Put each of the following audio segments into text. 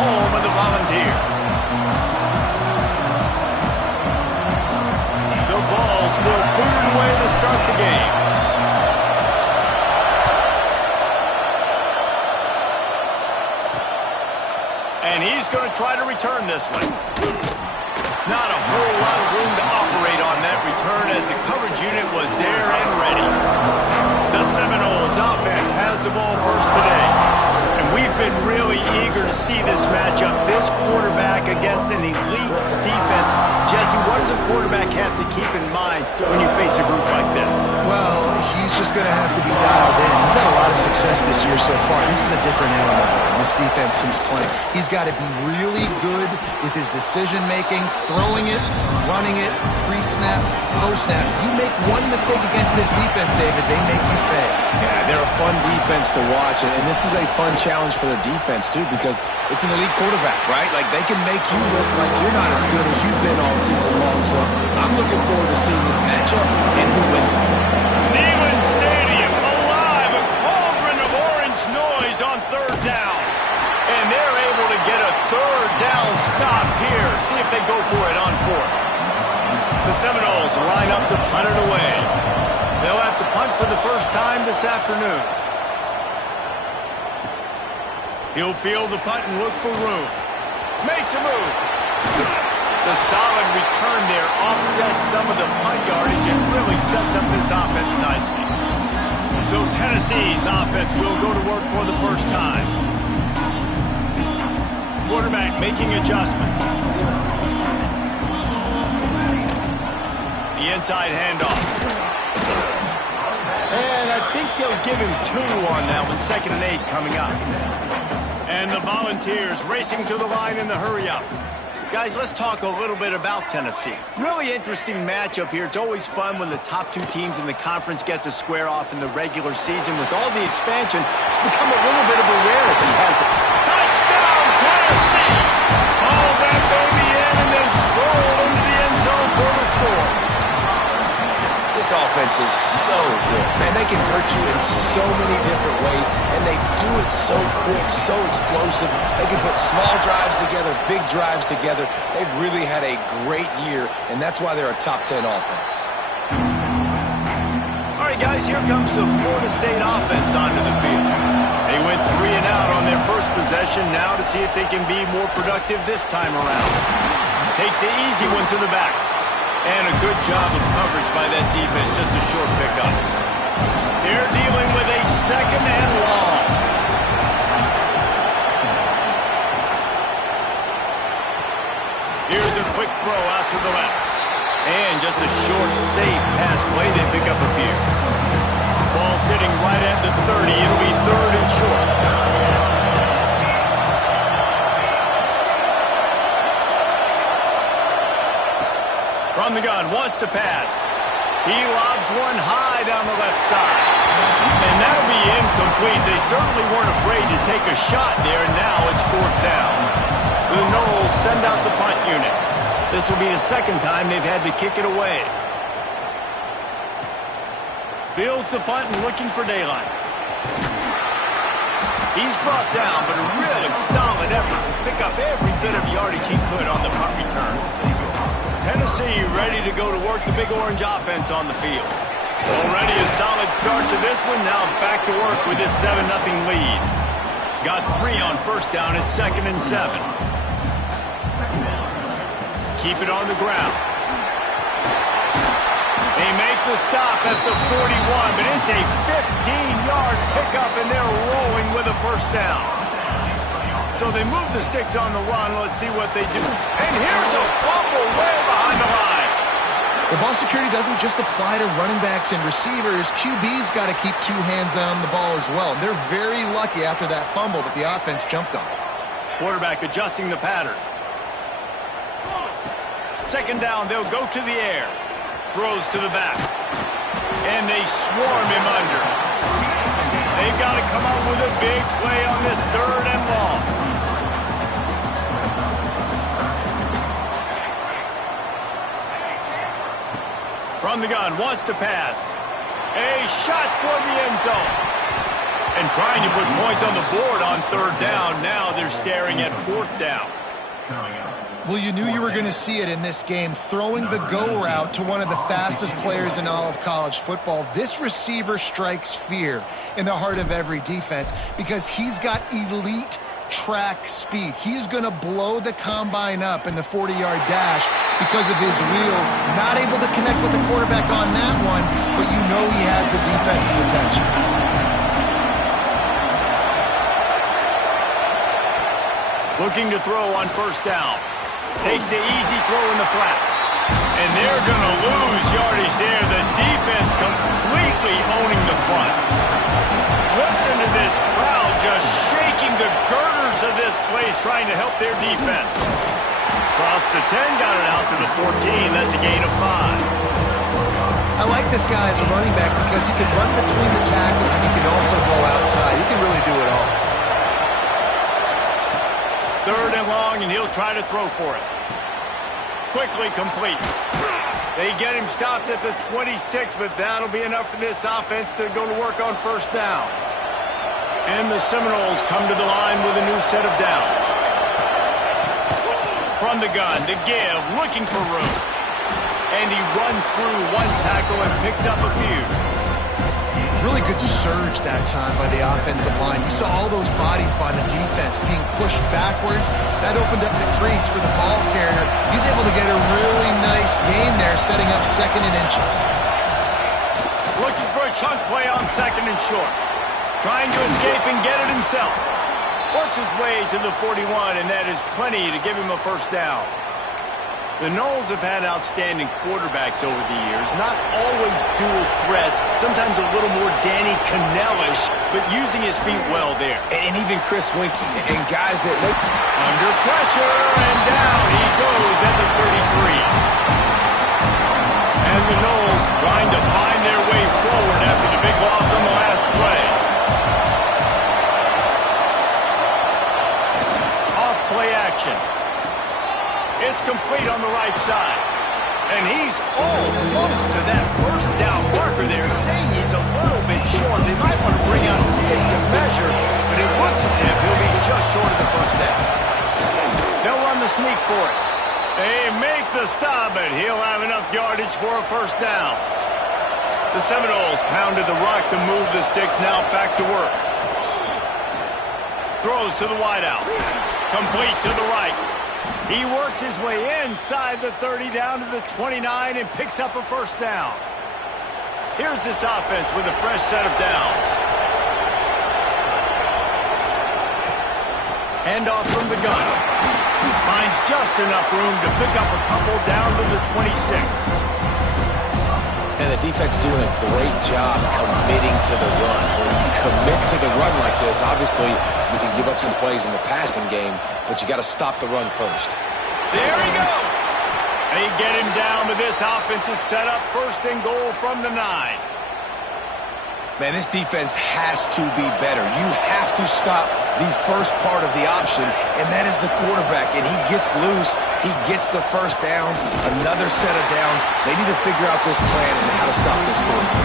home of the Volunteers. The Vols will boot it away to start the game. And he's going to try to return this one. Not a whole lot of room to operate on that return as the coverage unit was there and ready. The Seminoles offense has the ball first today. And we've been really eager to see this matchup. This quarterback against an elite defense. Jesse, what does a quarterback have to keep in mind when you face a group like this? Well, he's just going to have to be dialed in. He's had a lot of success this year so far. This is a different animal in this defense he's playing. He's got to be really good with his decision-making, throwing it, running it, pre-snap, post-snap. You make one mistake against this defense, David, they make you pay. Yeah, they're a fun defense to watch, and this is a fun challenge for their defense, too, because it's an elite quarterback, right? Like, they can make you look like you're not as good as you've been all season long, so I'm looking forward to seeing this matchup and who wins it. Neyland Stadium alive, a cauldron of orange noise on third down. And they're able to get a third down stop here. See if they go for it on fourth. The Seminoles line up to punt it away. They'll have to punt for the first time this afternoon. He'll field the punt and look for room. Makes a move. The solid return there offsets some of the punt yardage and really sets up this offense nicely. So Tennessee's offense will go to work for the first time. Quarterback making adjustments. The inside handoff. And I think they'll give him 2 on that one. 2nd and 8 coming up. And the Volunteers racing to the line in the hurry-up. Guys, let's talk a little bit about Tennessee. Really interesting matchup here. It's always fun when the top 2 teams in the conference get to square off in the regular season. With all the expansion, it's become a little bit of a rarity, hasn't it? Touchdown, Tennessee! Haul that baby in and then stroll into the end zone for the score. This offense is so good. Man, they can hurt you in so many different ways, and they do it so quick, so explosive. They can put small drives together, big drives together. They've really had a great year, and that's why they're a top 10 offense. All right, guys, here comes the Florida State offense onto the field. They went 3 and out on their first possession, now to see if they can be more productive this time around. Takes the easy one to the back. And a good job of coverage by that defense, just a short pickup. They're dealing with a 2nd and long. Here's a quick throw out to the left. And just a short, safe pass play. They pick up a few. Ball sitting right at the 30. It'll be 3rd and short. From the gun, wants to pass. He lobs one high down the left side. And that'll be incomplete. They certainly weren't afraid to take a shot there, and now it's 4th down. The Noles send out the punt unit. This will be the 2nd time they've had to kick it away. Fields the punt and looking for daylight. He's brought down, but a really solid effort to pick up every bit of yardage he could on the punt return. Tennessee ready to go to work the Big Orange offense on the field. Already a solid start to this one. Now back to work with this 7-0 lead. Got 3 on first down at 2nd and 7. Keep it on the ground. They make the stop at the 41, but it's a 15-yard pickup, and they're rolling with a first down. So they move the sticks on the run. Let's see what they do. And here's a fumble way behind the line. The ball security doesn't just apply to running backs and receivers. QB's got to keep 2 hands on the ball as well. They're very lucky after that fumble that the offense jumped on. Quarterback adjusting the pattern. 2nd down, they'll go to the air. Throws to the back. And they swarm him under. They've got to come up with a big play on this 3rd and long. From the gun, wants to pass. A shot toward the end zone. And trying to put points on the board on third down. Now they're staring at fourth down. Well, you knew you were going to see it in this game, throwing the go route to one of the fastest players in all of college football. This receiver strikes fear in the heart of every defense because he's got elite track speed. He's going to blow the combine up in the 40-yard dash because of his wheels. Not able to connect with the quarterback on that one, but you know he has the defense's attention. Looking to throw on first down. Takes the easy throw in the flat. And they're going to lose yardage there. The defense completely owning the front. Listen to this crowd just shaking the girders of this place trying to help their defense. Across the 10, got it out to the 14. That's a gain of 5. I like this guy as a running back because he can run between the tackles and he can also go outside. He can really do it all. Third and long, and he'll try to throw for it. Quickly complete. They get him stopped at the 26, but that'll be enough for this offense to go to work on first down. And the Seminoles come to the line with a new set of downs. From the gun to give, looking for room. And he runs through one tackle and picks up a few. Really good surge that time by the offensive line. You saw all those bodies by the defense being pushed backwards. That opened up the crease for the ball carrier. He's able to get a really nice gain there, setting up 2nd and inches. Looking for a chunk play on 2nd and short. Trying to escape and get it himself. Works his way to the 41, and that is plenty to give him a first down. The Noles have had outstanding quarterbacks over the years, not always dual threats, sometimes a little more Danny Cannell-ish, but using his feet well there. And even Chris Winkie, and guys that look under pressure, and down he goes at the 33. And the Noles trying to find their way forward after the big loss on the last play. Off play action. It's complete on the right side. And he's almost to that first down marker there, saying he's a little bit short. They might want to bring out the sticks and measure, but it looks as if he'll be just short of the first down. They'll run the sneak for it. They make the stop, but he'll have enough yardage for a first down. The Seminoles pounded the rock to move the sticks, now back to work. Throws to the wideout. Complete to the right. He works his way inside the 30 down to the 29 and picks up a first down. Here's this offense with a fresh set of downs. Handoff from the gun. Finds just enough room to pick up a couple down to the 26. And the defense doing a great job committing to the run. When you commit to the run like this, obviously you can give up some plays in the passing game, but you got to stop the run first. There he goes. They get him down, but this offense is set up 1st and goal from the 9. Man, this defense has to be better. You have to stop the first part of the option, and that is the quarterback. And he gets loose. He gets the first down, another set of downs. They need to figure out this plan and how to stop this quarterback.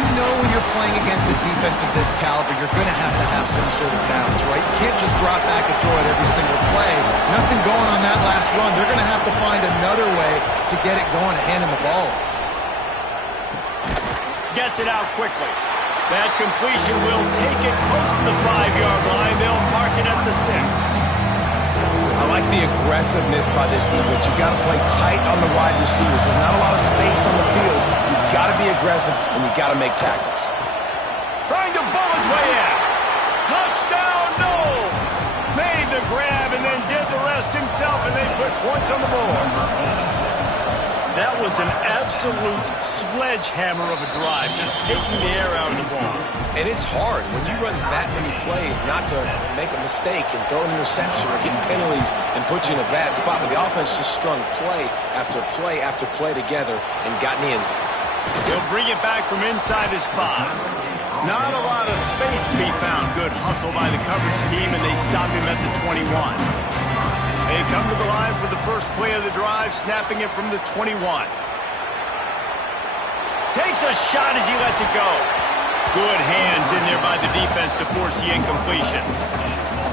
You know when you're playing against a defense of this caliber, you're going to have some sort of balance, right? You can't just drop back and throw it every single play. Nothing going on that last run. They're going to have to find another way to get it going and hand him the ball. Gets it out quickly. That completion will take it close to the 5-yard line. They'll mark it at the 6. I like the aggressiveness by this defense. You got to play tight on the wide receivers. There's not a lot of space on the field. You got to be aggressive, and you got to make tackles. Trying to bull his way in. Touchdown, Noles! Made the grab and then did the rest himself, and they put points on the board. That was an absolute sledgehammer of a drive, just taking the air out of the ball. And it's hard when you run that many plays not to make a mistake and throw an interception or get penalties and put you in a bad spot. But the offense just strung play after play after play together and got in the end zone. He'll bring it back from inside his 5. Not a lot of space to be found. Good hustle by the coverage team, and they stop him at the 21. They come to the line for the first play of the drive, snapping it from the 21. Takes a shot as he lets it go. Good hands in there by the defense to force the incompletion.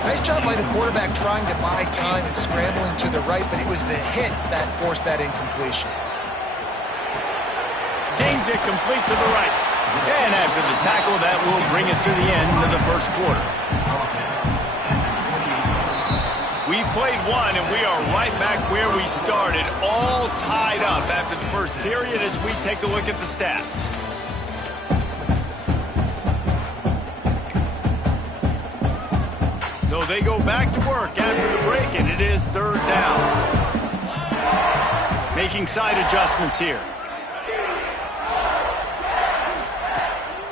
Nice job by the quarterback trying to buy time and scrambling to the right, but it was the hit that forced that incompletion. Zings it complete to the right. And after the tackle, that will bring us to the end of the first quarter. We played one, and we are right back where we started, all tied up after the first period as we take a look at the stats. So they go back to work after the break, and it is third down. Making side adjustments here.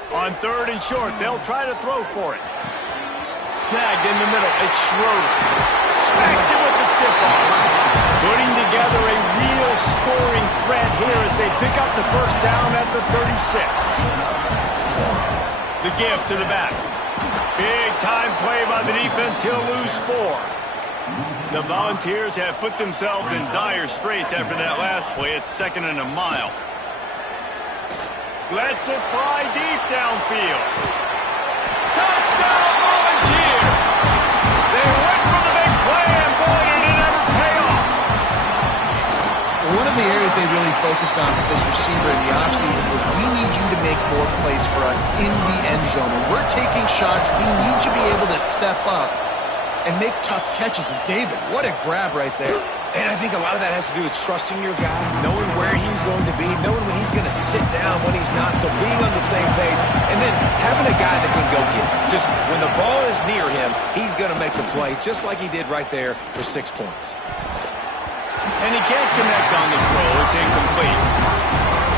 On third and short, they'll try to throw for it. Snagged in the middle, it's Schroeder. Smacks it with the stiff arm. Putting together a real scoring threat here as they pick up the first down at the 36. The give to the back. Big time play by the defense. He'll lose 4. The Volunteers have put themselves in dire straits after that last play. It's 2nd and a mile. Lets it fly deep downfield. Touchdown Volunteers! They went for the big play, and boy, did it ever pay off. One of the areas they really focused on with this receiver in the offseason was we need you to make more plays for us in the end zone. When we're taking shots, we need you to be able to step up and make tough catches. And David, what a grab right there. And I think a lot of that has to do with trusting your guy, knowing where he's going to be, knowing when he's going to sit down, when he's not, so being on the same page, and then having a guy that can go get it. Just when the ball is near him, he's going to make the play, just like he did right there for 6 points. And he can't connect on the throw. It's incomplete.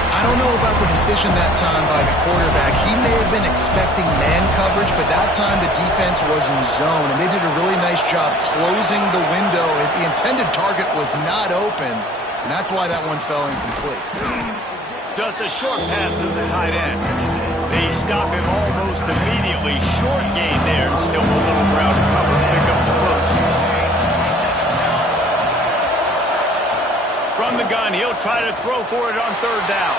I don't know about the decision that time by the quarterback. He may have been expecting man coverage, but that time the defense was in zone, and they did a really nice job closing the window. The intended target was not open, and that's why that one fell incomplete. Just a short pass to the tight end. They stop him almost immediately. Short gain there, and still a little ground to cover to pick up the first. From the gun, he'll try to throw for it on third down.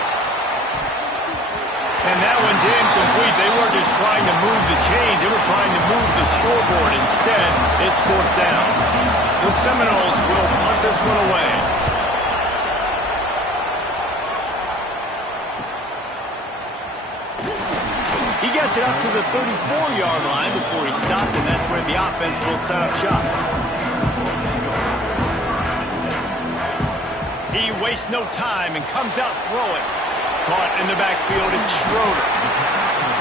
And that one's incomplete. They weren't just trying to move the chains. They were trying to move the scoreboard. Instead, it's fourth down. The Seminoles will punt this one away. He gets it up to the 34-yard line before he stopped, and that's where the offense will set up shop. He wastes no time and comes out throwing. Caught in the backfield, it's Schroeder.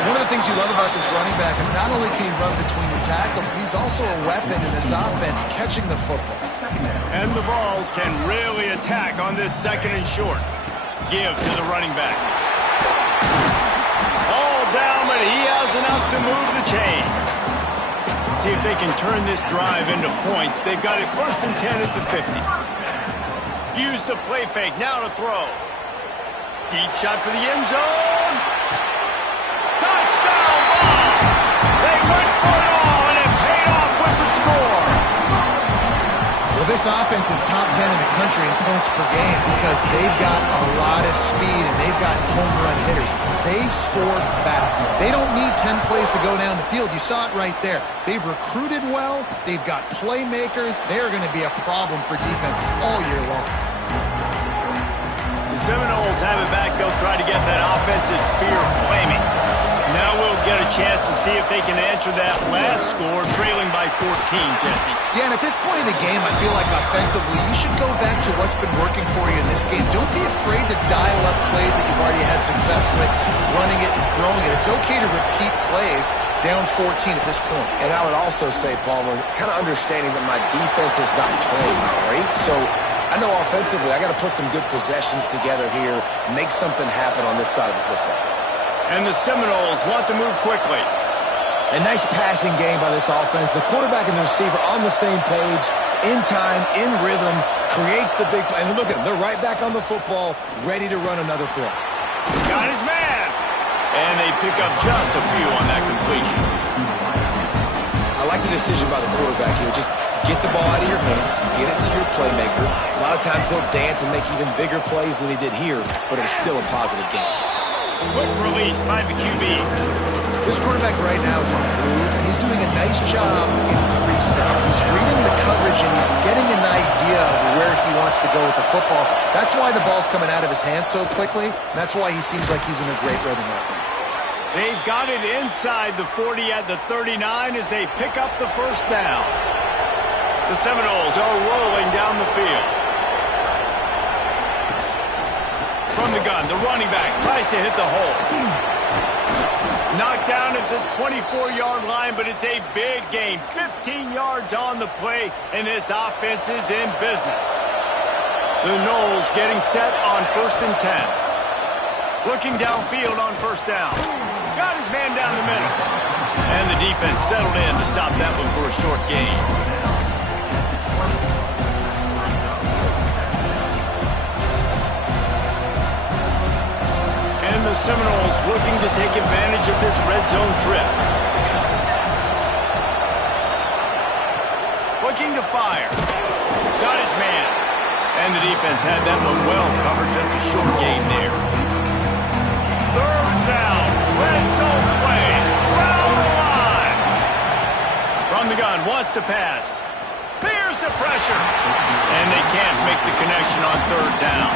One of the things you love about this running back is not only can he run between the tackles, but he's also a weapon in this offense catching the football. And the Vols can really attack on this 2nd and short. Give to the running back. All down, but he has enough to move the chains. See if they can turn this drive into points. They've got it 1st and 10 at the 50. Use the play fake, now to throw. Deep shot for the end zone. Touchdown Vols! They went for it all, and it paid off with the score. Well, this offense is top 10 in the country in points per game because they've got a lot of speed and they've got home run hitters. They score fast. They don't need 10 plays to go down the field. You saw it right there. They've recruited well. They've got playmakers. They're going to be a problem for defenses all year long. The Seminoles have it back. They'll try to get that offensive spear flaming. Now we'll get a chance to see if they can answer that last score, trailing by 14, Jesse. Yeah, and at this point in the game, I feel like offensively, you should go back to what's been working for you in this game. Don't be afraid to dial up plays that you've already had success with, running it and throwing it. It's okay to repeat plays down 14 at this point. And I would also say, Palmer, kind of understanding that my defense is not playing great, so I know offensively I got to put some good possessions together here, make something happen on this side of the football. And the Seminoles want to move quickly. A nice passing game by this offense. The quarterback and the receiver on the same page, in time, in rhythm, creates the big play. And look at them, they're right back on the football, ready to run another play. Got his man. And they pick up just a few on that completion. I like the decision by the quarterback here. Just get the ball out of your hands, get it to your playmaker. A lot of times he'll dance and make even bigger plays than he did here, but it was still a positive game. Quick release by the QB. This quarterback right now is in a groove, and he's doing a nice job in pre-snap. He's reading the coverage, and he's getting an idea of where he wants to go with the football. That's why the ball's coming out of his hands so quickly, and that's why he seems like he's in a great rhythm right now. They've got it inside the 40 at the 39 as they pick up the first down. The Seminoles are rolling down the field. From the gun, the running back tries to hit the hole. Knocked down at the 24-yard line, but it's a big gain. 15 yards on the play, and this offense is in business. The Noles getting set on 1st and 10. Looking downfield on first down. Got his man down the middle. And the defense settled in to stop that one for a short gain. And the Seminoles looking to take advantage of this red zone trip. Looking to fire. Got his man. And the defense had that one well covered. Just a short gain there. 3rd down. Red zone play. Crowd alive. From the gun. Wants to pass. Fears the pressure. And they can't make the connection on 3rd down.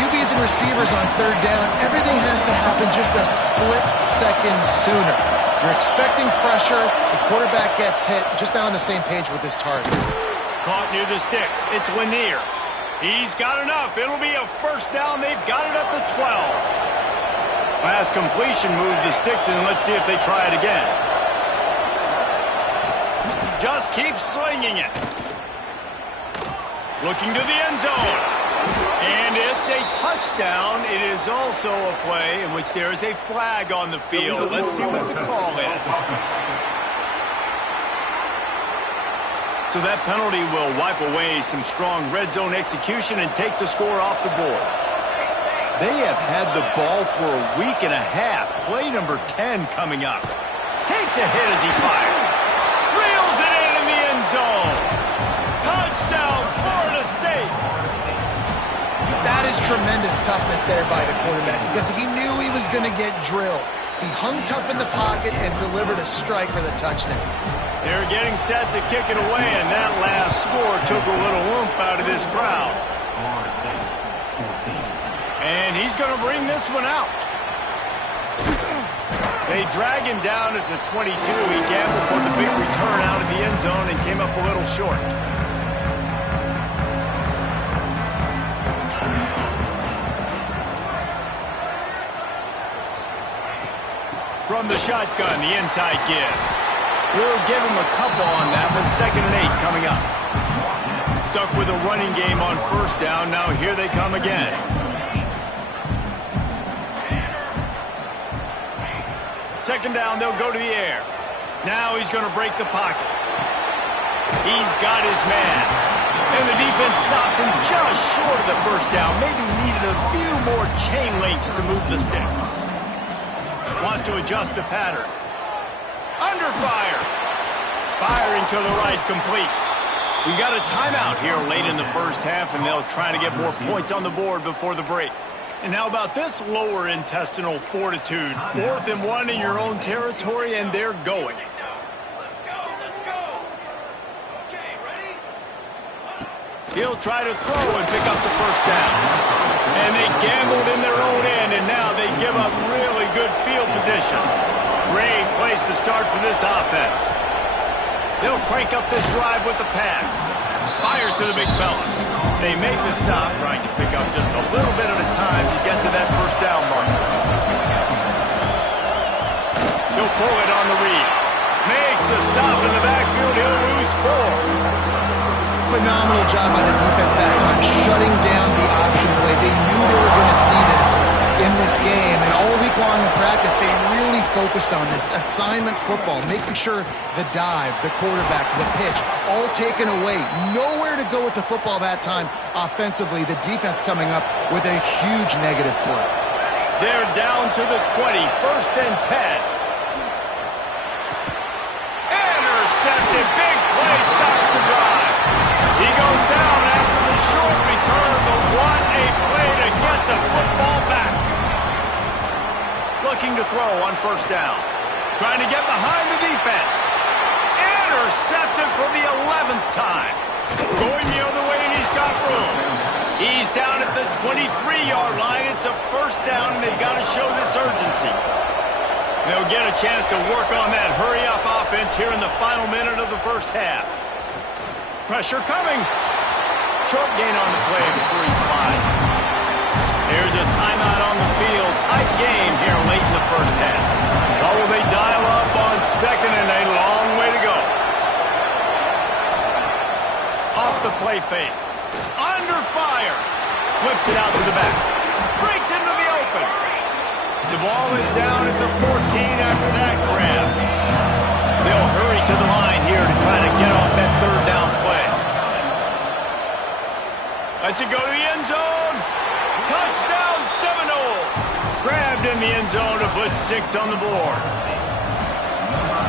QBs and receivers on 3rd down, everything has to happen just a split second sooner. You're expecting pressure, the quarterback gets hit, just not on the same page with his target. Caught near the sticks. It's Lanier. He's got enough. It'll be a first down. They've got it at the 12. Pass completion moves the sticks, and let's see if they try it again. Just keep slinging it. Looking to the end zone. And it's a touchdown. It is also a play in which there is a flag on the field. Let's see what the call is. So that penalty will wipe away some strong red zone execution and take the score off the board. They have had the ball for a week and a half. Play number 10 coming up. Takes a hit as he fires. Reels it in the end zone. Touchdown, Florida State. That is tremendous toughness there by the quarterback because he knew he was going to get drilled. He hung tough in the pocket and delivered a strike for the touchdown. They're getting set to kick it away, and that last score took a little oomph out of this crowd. And he's going to bring this one out. They drag him down at the 22. He gambled for the big return out of the end zone and came up a little short. From the shotgun, the inside give. We'll give him a couple on that, but 2nd and 8 coming up. Stuck with a running game on first down. Now here they come again. Second down, they'll go to the air. Now he's going to break the pocket. He's got his man. And the defense stops him just short of the first down. Maybe needed a few more chain links to move the sticks. Wants to adjust the pattern. Under fire. Firing to the right, complete. We got a timeout here late in the first half, and they'll try to get more points on the board before the break. And how about this lower intestinal fortitude? 4th and 1 in your own territory, and they're going. He'll try to throw and pick up the first down. And they gambled in their own end, and now they give up really good field position. Great place to start for this offense. They'll crank up this drive with the pass. Fires to the big fella. They make the stop, trying to pick up just a little bit at a time to get to that first down mark. He'll pull it on the read. Makes a stop in the backfield. He'll lose 4. Phenomenal job by the defense that time, shutting down the option play. They knew they were going to see this in this game, and all week long in practice, they really focused on this assignment football, making sure the dive, the quarterback, the pitch, all taken away. Nowhere to go with the football that time offensively. The defense coming up with a huge negative play. They're down to the 20, 1st and 10. Intercepted, big play, stops the drive. He goes down after the short return, but what a play to get the football back. looking to throw on first down. Trying to get behind the defense. Intercepted for the 11th time. Going the other way, and he's got room. He's down at the 23-yard line. It's a first down, and they've got to show this urgency. They'll get a chance to work on that hurry-up offense here in the final minute of the first half. Pressure coming. Short gain on the play before he slides. There's a timeout on the field. Tight game here late in the first half. How will they dial up on second and a long way to go? Off the play fake. Under fire. Flips it out to the back. Breaks into the open. The ball is down at the 14 after that grab. They'll hurry to the line here to try to get off that third down play. Lets it go to the end zone. Touchdown Seminoles. Grabbed in the end zone to put 6 on the board.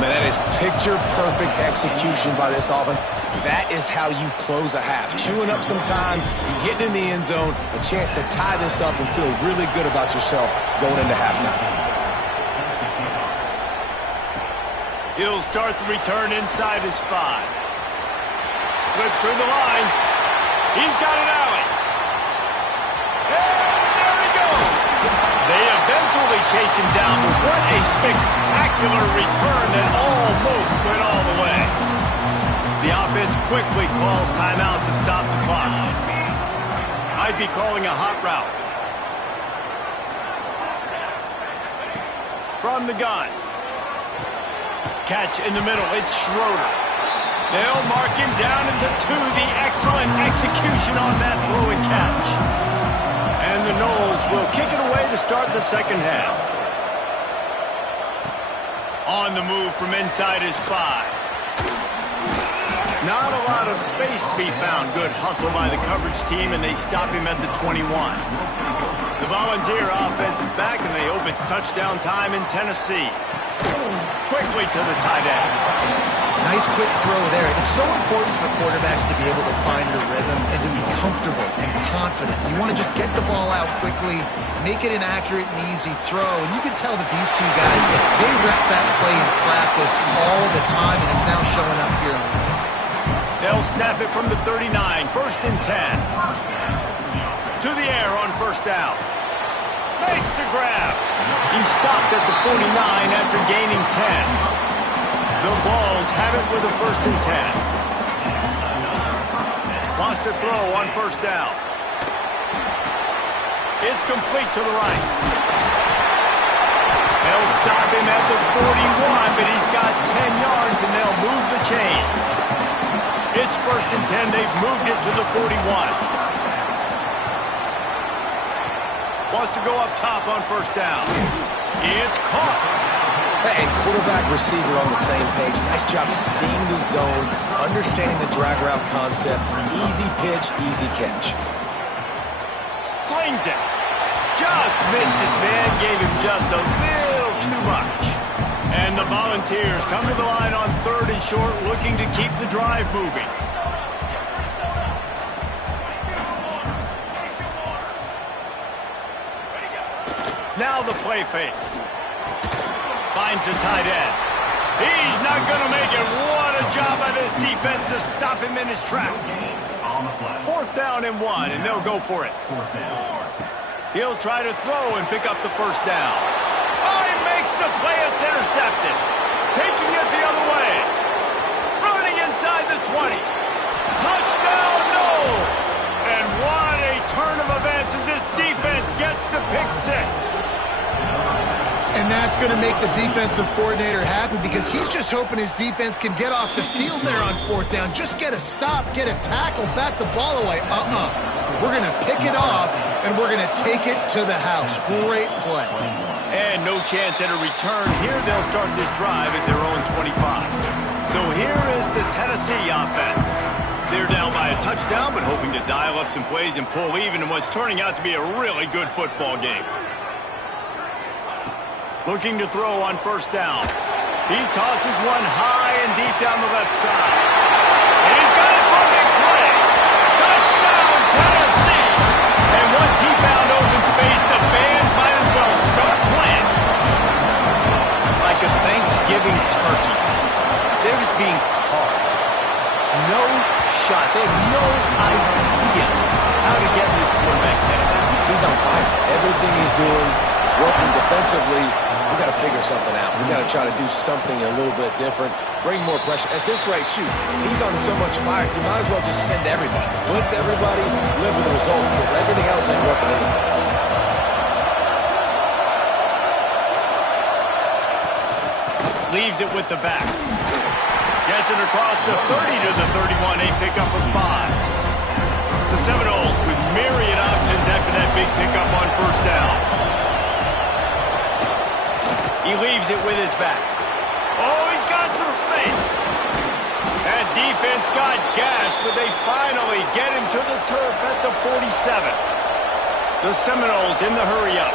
Man, that is picture-perfect execution by this offense. That is how you close a half. Chewing up some time, getting in the end zone, a chance to tie this up and feel really good about yourself going into halftime. He'll start the return inside his 5. Slips through the line. He's got an alley. And there he goes. They eventually chase him down, but what a spectacular return that almost went all the way. The offense quickly calls timeout to stop the clock. Might be calling a hot route. From the gun. Catch in the middle. It's Schroeder. They'll mark him down into 2. The excellent execution on that throw and catch. And the Noles will kick it away to start the second half. On the move from inside his 5. Not a lot of space to be found. Good hustle by the coverage team, and they stop him at the 21. The Volunteer offense is back, and they hope it's touchdown time in Tennessee. Quickly to the tight end. Nice quick throw there. It's so important for quarterbacks to be able to find their rhythm and to be comfortable and confident. You want to just get the ball out quickly, make it an accurate and easy throw. And you can tell that these two guys, they rep that play in practice all the time, and it's now showing up here on the field. They'll snap it from the 39, first and 10. To the air on first down. Makes the grab. He stopped at the 49 after gaining 10. The Vols have it with a first and 10. Wants to throw on first down. It's complete to the right. They'll stop him at the 41, but he's got 10 yards, and they'll move the chains. It's first and 10. They've moved it to the 41. Wants to go up top on first down. It's caught. And quarterback, receiver on the same page. Nice job seeing the zone, understanding the drag route concept. Easy pitch, easy catch. Slings it. Just missed his man, gave him just a little too much. And the Volunteers come to the line on third and short, looking to keep the drive moving. Now the play fake. Finds the tight end. He's not going to make it. What a job by this defense to stop him in his tracks. Fourth down and 1, and they'll go for it. He'll try to throw and pick up the first down. Oh, he makes the play. It's intercepted. Taking it the other way. Running inside the 20. Touchdown, Noles! And what a turn of events as this defense gets the pick 6. And that's going to make the defensive coordinator happy because he's just hoping his defense can get off the field there on fourth down. Just get a stop, get a tackle, bat the ball away. We're going to pick it off, and we're going to take it to the house. Great play. And no chance at a return. Here they'll start this drive at their own 25. So here is the Tennessee offense. They're down by a touchdown, but hoping to dial up some plays and pull even in what's turning out to be a really good football game. Looking to throw on first down. He tosses one high and deep down the left side. And he's got it for a big play. Touchdown, Tennessee! And once he found open space, the band might as well start playing. just being carved. No shot. They have no idea how to get in this quarterback's head. He's on fire. Everything he's doing is working defensively. We got to figure something out. We got to try to do something a little bit different, bring more pressure. At this rate, shoot, he's on so much fire, you might as well just send everybody. Blitz everybody, live with the results, because everything else ain't working anyways. Leaves it with the back. Gets it across the 30 to the 31, a pickup of 5. The Seminoles with myriad options after that big pickup on first down. He leaves it with his back. Oh, he's got some space. That defense got gashed, but they finally get him to the turf at the 47. The Seminoles in the hurry-up.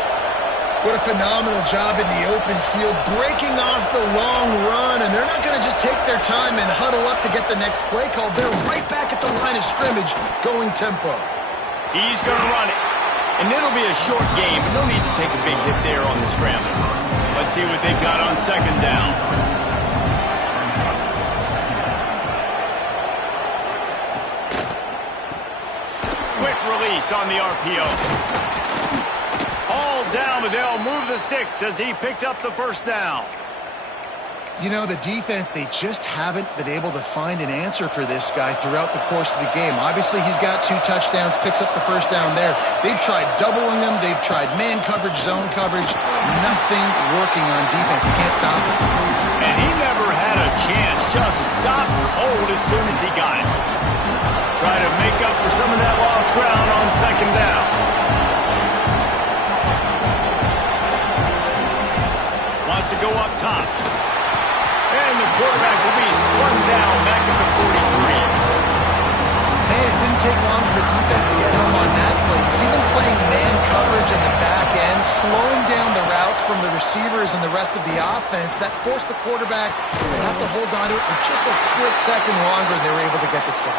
What a phenomenal job in the open field, breaking off the long run, and they're not going to just take their time and huddle up to get the next play called. They're right back at the line of scrimmage, going tempo. He's going to run it, and it'll be a short game, but no need to take a big hit there on the scramble. Let's see what they've got on second down. Quick release on the RPO. All down, but they'll move the sticks as he picks up the first down. You know, the defense, they just haven't been able to find an answer for this guy throughout the course of the game. Obviously, he's got 2 touchdowns, picks up the first down there. They've tried doubling him. They've tried man coverage, zone coverage. Nothing working on defense. They can't stop him. And he never had a chance. Just stopped cold as soon as he got it. Try to make up for some of that lost ground on second down. Wants to go up top. And the quarterback will be slung down back at the 43. Man, it didn't take long for the defense to get home on that play. You see them playing man coverage in the back end, slowing down the routes from the receivers and the rest of the offense. That forced the quarterback to have to hold on to it for just a split second longer, and they were able to get the sack.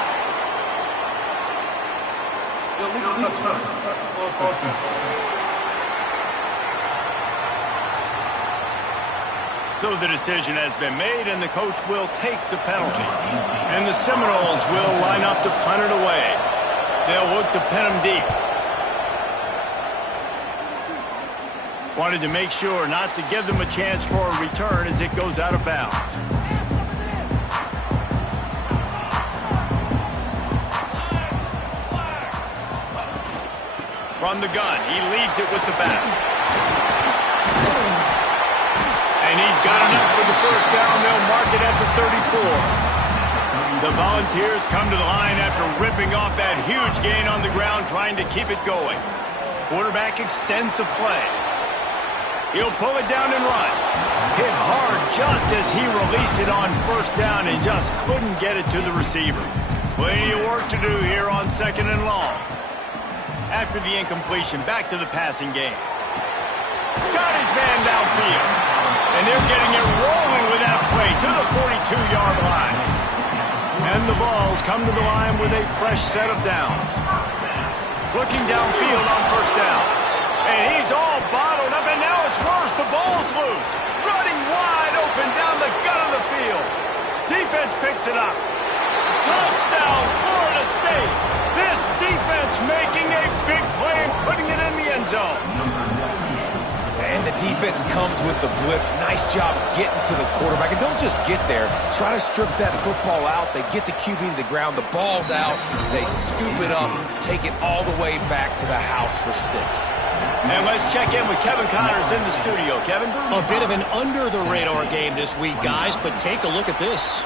So the decision has been made, and the coach will take the penalty. And the Seminoles will line up to punt it away. They'll look to pin him deep. Wanted to make sure not to give them a chance for a return as it goes out of bounds. From the gun, he leaves it with the back. And he's got enough for the first down. They'll mark it at the 34. The Volunteers come to the line after ripping off that huge gain on the ground, trying to keep it going. Quarterback extends the play. He'll pull it down and run. Hit hard just as he released it on first down and just couldn't get it to the receiver. Plenty of work to do here on second and long. After the incompletion, back to the passing game. Got his man downfield. And they're getting it rolling with that play to the 42-yard line. And the Vols come to the line with a fresh set of downs. Looking downfield on first down. And he's all bottled up, and now it's worse. The ball's loose. Running wide open down the gut of the field. Defense picks it up. Touchdown, Florida State. This defense making a big play and putting it in the end zone. And the defense comes with the blitz. Nice job getting to the quarterback. And don't just get there. Try to strip that football out. They get the QB to the ground. The ball's out. They scoop it up, take it all the way back to the house for 6. And let's check in with Kevin Connors in the studio. Kevin? A bit of an under-the-radar game this week, guys, but take a look at this.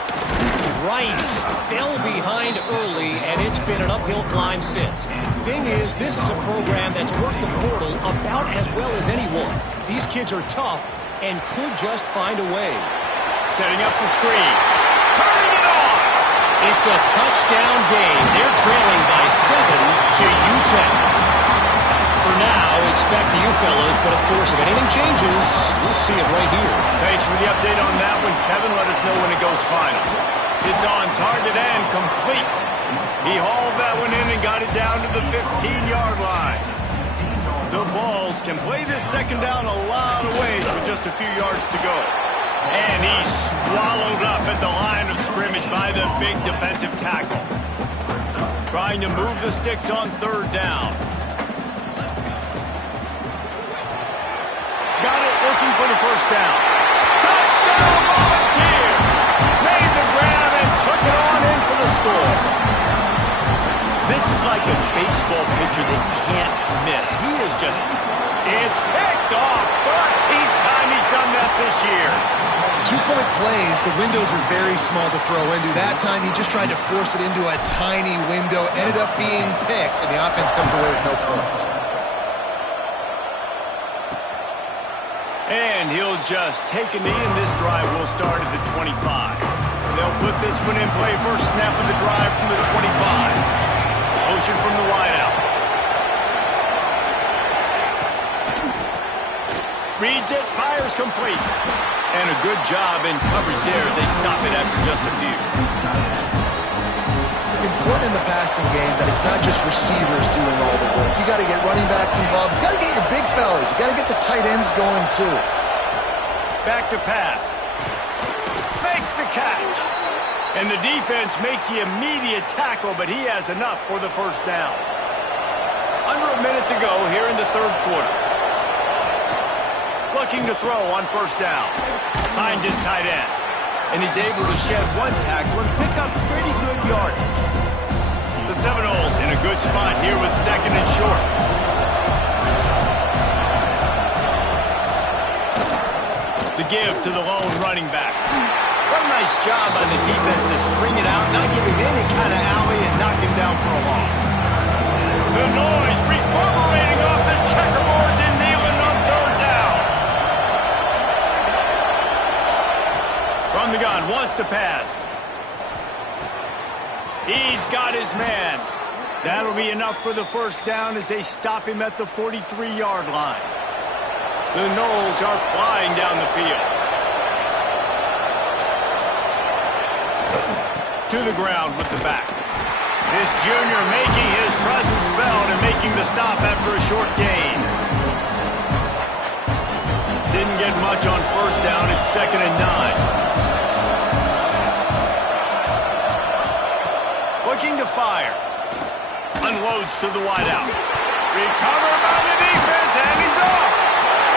Rice fell behind early, and it's been an uphill climb since. Thing is, this is a program that's worked the portal about as well as anyone. These kids are tough and could just find a way. Setting up the screen. Turning it on! It's a touchdown game. They're trailing by 7 to UTEP. For now, it's back to you fellas, but of course, if anything changes, we'll see it right here. Thanks for the update on that one, Kevin. Let us know when it goes final. It's on target and complete. He hauled that one in and got it down to the 15-yard line. The Vols can play this second down a lot of ways with just a few yards to go. And he's swallowed up at the line of by the big defensive tackle. Trying to move the sticks on third down. Got it, looking for the first down. Touchdown, Volunteer! Made the grab and took it on in for the score. This is like a baseball pitcher that can't miss. He is just... It's picked off. 13th time he's done that this year. 2-point plays, the windows are very small to throw into. That time he just tried to force it into a tiny window, ended up being picked, and the offense comes away with no points. And he'll just take a knee, and this drive will start at the 25. They'll put this one in play. First snap of the drive from the 25. Motion from the wideout. Reads it, fires complete. And a good job in coverage there as they stop it after just a few. Important in the passing game that it's not just receivers doing all the work. You got to get running backs involved. You got to get your big fellas. You got to get the tight ends going too. Back to pass. Makes the catch. And the defense makes the immediate tackle, but he has enough for the first down. Under a minute to go here in the third quarter. Looking to throw on first down. Finds his tight end. And he's able to shed one tackle and pick up pretty good yardage. The Seminoles in a good spot here with second and short. The give to the lone running back. What a nice job by the defense to string it out, not give him any kind of alley, and knock him down for a loss. The noise reverberating off the checkerboards in Neyland on third down. From the gun, wants to pass. He's got his man. That'll be enough for the first down as they stop him at the 43-yard line. The Noles are flying down the field. To the ground with the back. This junior making his presence felt and making the stop after a short gain. Didn't get much on first down. It's 2nd and 9. Looking to fire. Unloads to the wideout. Recovered by the defense, and he's off.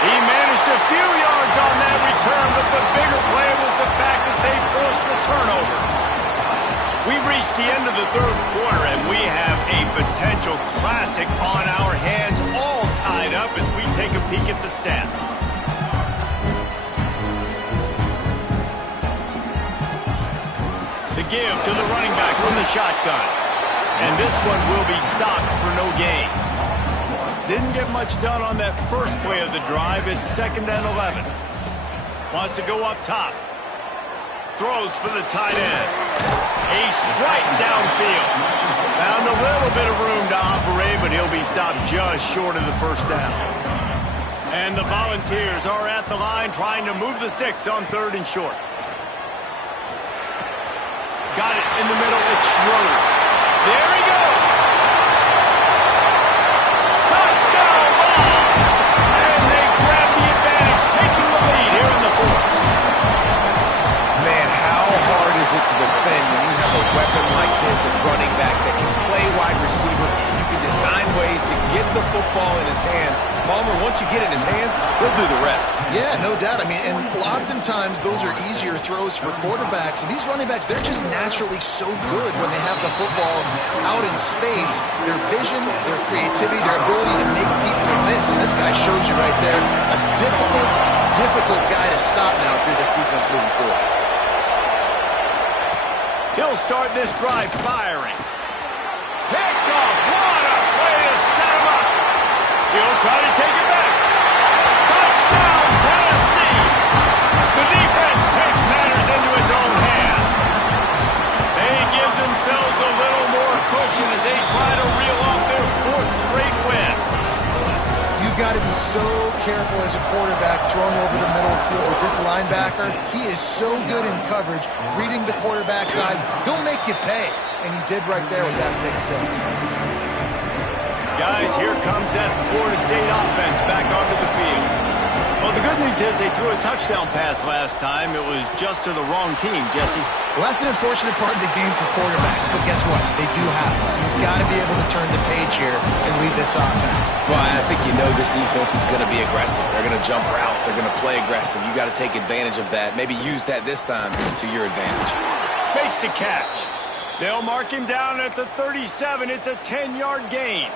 He managed a few yards on that return, but the bigger play was the fact that they forced the turnover. We've reached the end of the third quarter, and we have a potential classic on our hands, all tied up as we take a peek at the stats. The give to the running back from the shotgun. And this one will be stopped for no gain. Didn't get much done on that first play of the drive. It's 2nd and 11. Wants to go up top. Throws for the tight end. A strike downfield. Found a little bit of room to operate, but he'll be stopped just short of the first down. And the Volunteers are at the line trying to move the sticks on 3rd and short. Got it in the middle. It's Schroeder. There he goes. Touchdown ball. And they grab the advantage, taking the lead here in the 4th. Man, how hard is it to defend when you have a weapon like this at running back that can play wide receiver? You can design ways to get the football in his hand. Palmer, once you get it in his hands, he'll do the rest. Yeah, no doubt. I mean, and oftentimes those are easier throws for quarterbacks. And these running backs, they're just naturally so good when they have the football out in space. Their vision, their creativity, their ability to make people miss. And this guy shows you right there a difficult guy to stop now for this defense moving forward. He'll start this drive firing. Picked off. What a way to set him up. He'll try to take it back. Touchdown, Tennessee. The defense takes matters into its own hands. They give themselves a little more cushion as they try to reel off their 4th straight win. You've got to be so careful as a quarterback throwing over the middle of the field with this linebacker. He is so good in coverage, reading the quarterback's eyes. He'll make you pay, and he did right there with that pick 6. Guys, here comes that Florida State offense back onto the field. Well, the good news is they threw a touchdown pass last time. It was just to the wrong team, Jesse. Well, that's an unfortunate part of the game for quarterbacks, but guess what? They do happen, so you've got to be able to turn the page here and lead this offense. Well, I think you know this defense is going to be aggressive. They're going to jump routes. They're going to play aggressive. You got to take advantage of that. Maybe use that this time to your advantage. Makes the catch. They'll mark him down at the 37. It's a 10-yard gain.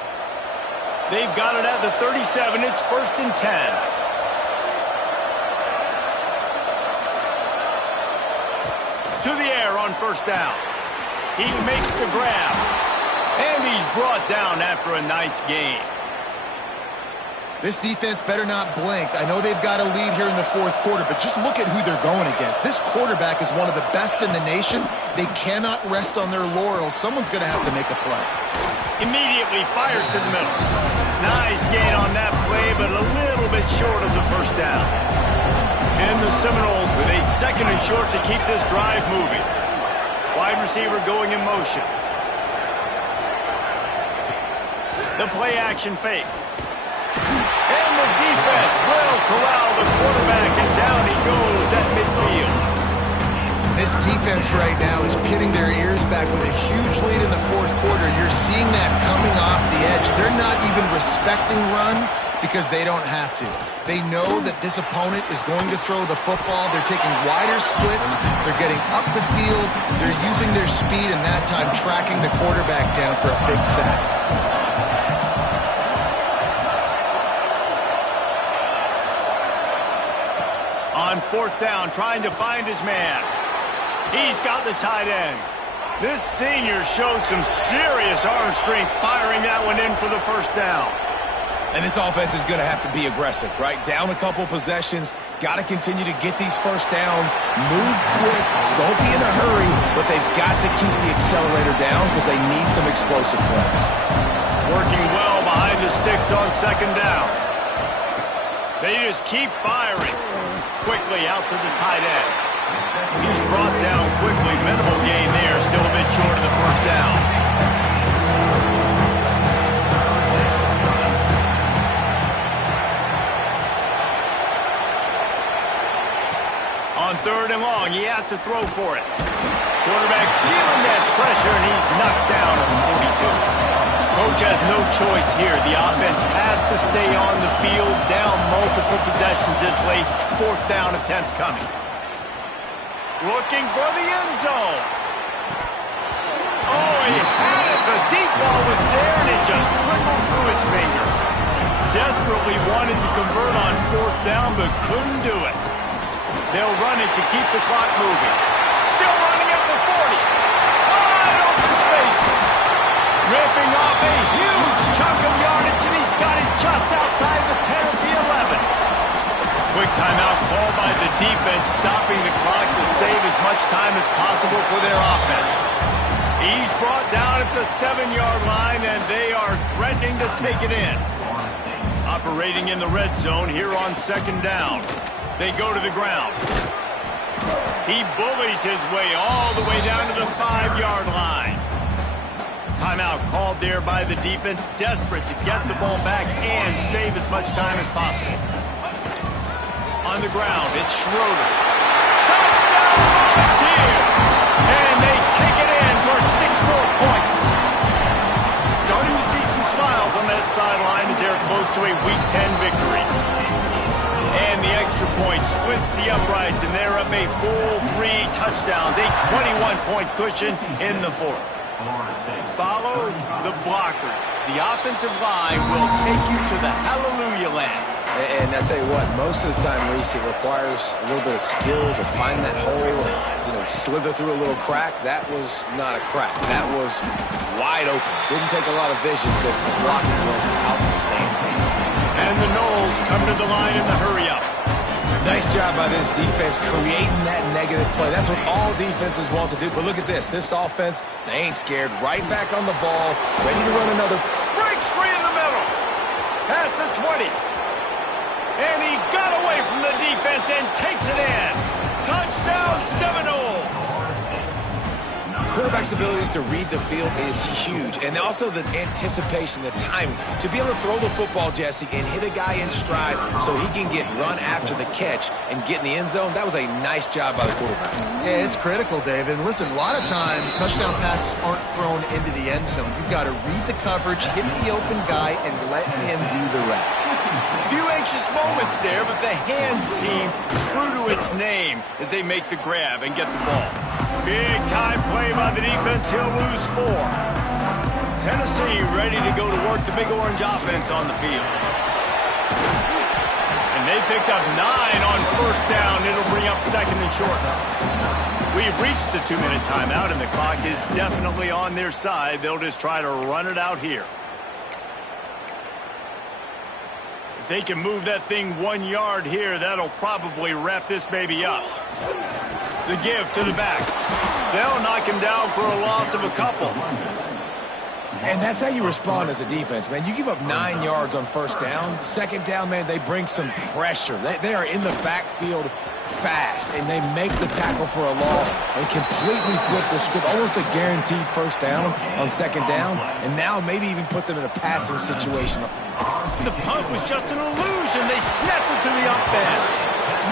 They've got it at the 37. It's 1st and 10. To the air on 1st down. He makes the grab. And he's brought down after a nice gain. This defense better not blink. I know they've got a lead here in the 4th quarter, but just look at who they're going against. This quarterback is one of the best in the nation. They cannot rest on their laurels. Someone's going to have to make a play. Immediately fires to the middle. Nice gain on that play, but a little bit short of the 1st down. And the Seminoles with a 2nd and short to keep this drive moving. Wide receiver going in motion. The play action fake. And the defense will corral the quarterback, and down he goes at midfield. This defense right now is pitting their ears back with a huge lead in the 4th quarter. You're seeing that coming off the edge. They're not even respecting run because they don't have to. They know that this opponent is going to throw the football. They're taking wider splits. They're getting up the field. They're using their speed, and that time tracking the quarterback down for a big sack. On 4th down, trying to find his man. He's got the tight end. This senior showed some serious arm strength firing that one in for the 1st down. And this offense is going to have to be aggressive, right? Down a couple possessions. Got to continue to get these 1st downs. Move quick. Don't be in a hurry. But they've got to keep the accelerator down because they need some explosive plays. Working well behind the sticks on 2nd down. They just keep firing. Quickly out to the tight end. He's brought down quickly. Minimal gain there. Still a bit short of the 1st down. On 3rd and long, he has to throw for it. Quarterback feeling that pressure, and he's knocked down at the 42. Coach has no choice here. The offense has to stay on the field, down multiple possessions this late. 4th down attempt coming. Looking for the end zone. Oh, he had it. The deep ball was there, and it just trickled through his fingers. Desperately wanted to convert on 4th down, but couldn't do it. They'll run it to keep the clock moving. Still running at the 40. Wide open spaces. Ripping off a huge chunk of yardage, and he's got it just outside the 10 of the 11. Quick timeout called by the defense, stopping the clock to save as much time as possible for their offense. He's brought down at the 7-yard line, and they are threatening to take it in. Operating in the red zone here on 2nd down. They go to the ground. He bullies his way all the way down to the 5-yard line. Timeout called there by the defense, desperate to get the ball back and save as much time as possible. On the ground, it's Schroeder. Touchdown, Volunteer! And they take it in for 6 more points. Starting to see some smiles on that sideline as they're close to a Week 10 victory. And the extra point splits the uprights, and they're up a full 3 touchdowns, a 21-point cushion in the 4th. Follow the blockers. The offensive line will take you to the hallelujah land. And I tell you what, most of the time, Reese, it requires a little bit of skill to find that hole and, slither through a little crack. That was not a crack. That was wide open. Didn't take a lot of vision because the blocking was outstanding. And the Noles come to the line in the hurry-up. Nice job by this defense creating that negative play. That's what all defenses want to do. But look at this. This offense, they ain't scared. Right back on the ball, ready to run another. Breaks free in the middle. Past the 20. And he got away from the defense and takes it in. Touchdown, Seminoles. quarterback's abilities to read the field is huge. And also the anticipation, the timing. To be able to throw the football, Jesse, and hit a guy in stride so he can get run after the catch and get in the end zone, that was a nice job by the quarterback. Yeah, it's critical, David. And listen, a lot of times touchdown passes aren't thrown into the end zone. You've got to read the coverage, hit the open guy, and let him do the rest. Few anxious moments there, but the hands team true to its name as they make the grab and get the ball. Big time play by the defense. He'll lose 4. Tennessee ready to go to work the Big Orange offense on the field. And they picked up 9 on first down. It'll bring up second and short. We've reached the 2-minute timeout, and the clock is definitely on their side. They'll just try to run it out here. If they can move that thing 1 yard here, that'll probably wrap this baby up. The give to the back. They'll knock him down for a loss of a couple. And that's how you respond as a defense, man. You give up 9 yards on first down. Second down, man, they bring some pressure. They are in the backfield fast, and they make the tackle for a loss and completely flip the script. Almost a guaranteed first down on second down, and now maybe even put them in a passing situation. The punt was just an illusion. They snapped it to the up end.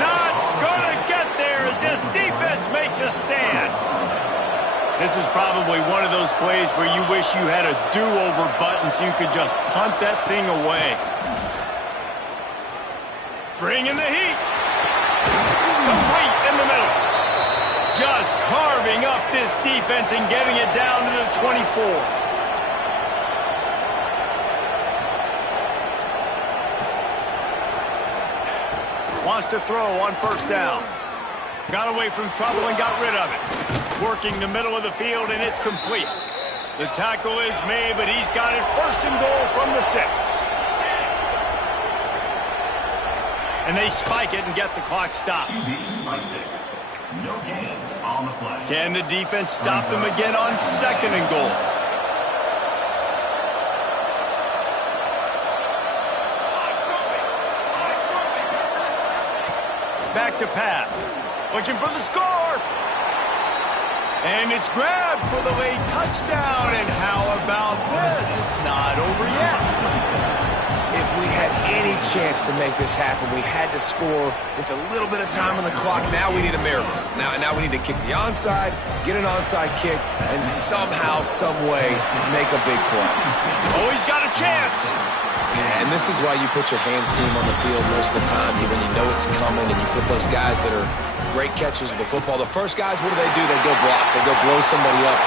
Not gonna get there as this defense makes a stand. This is probably one of those plays where you wish you had a do-over button so you could just punt that thing away. Bring in the heat. Complete in the middle. Just carving up this defense and getting it down to the 24. Wants to throw on first down. Got away from trouble and got rid of it. Working the middle of the field, and it's complete. The tackle is made, but he's got it first and goal from the 6. And they spike it and get the clock stopped. Can the defense stop them again on second and goal? Back to pass. Looking for the score. And it's grabbed for the late touchdown. And how about this? It's not over yet. If we had any chance to make this happen, we had to score with a little bit of time on the clock. Now we need a miracle. Now we need to kick the onside, get an onside kick, and somehow, some way, make a big play. Oh, he's got a chance. Yeah, and this is why you put your hands team on the field most of the time when you know it's coming, and you put those guys that are great catchers of the football. The first guys, what do? They go block. They go blow somebody up.